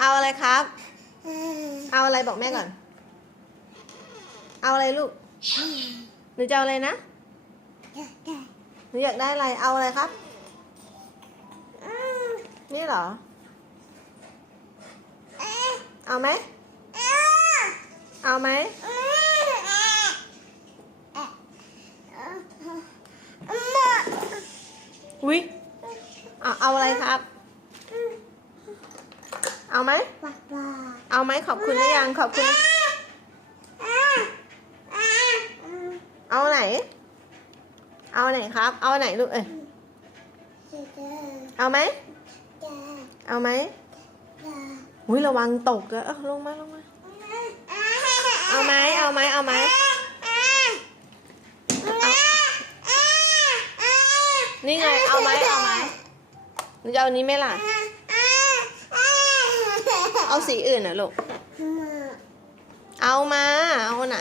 ครับ เอาอะไรบอกแม่ก่อน เอาอะไรลูก หนูจะเอาอะไรนะ หนูอยากได้อะไร เอาอะไรครับ นี่เหรอ เอาไหม เอาไหมอุ้ยเอาเอาอะไรครับ เอาไหมเอาไหมขอบคุณหรือยังขอบคุณ เอาไหน เอาไหนครับ เอาไหนลูกเอ้ยเอาไหม เอาไหมอุ้ยระวังตกอะเอ้าลงมาลงมา เอาไหมเอาไหมเอาไหมนี่ไงเอาไหมเอาไหมหนูจะเอาอันนี้ไหมล่ะ เอาสีอื่นเหรอลูก เอามา เอาไหน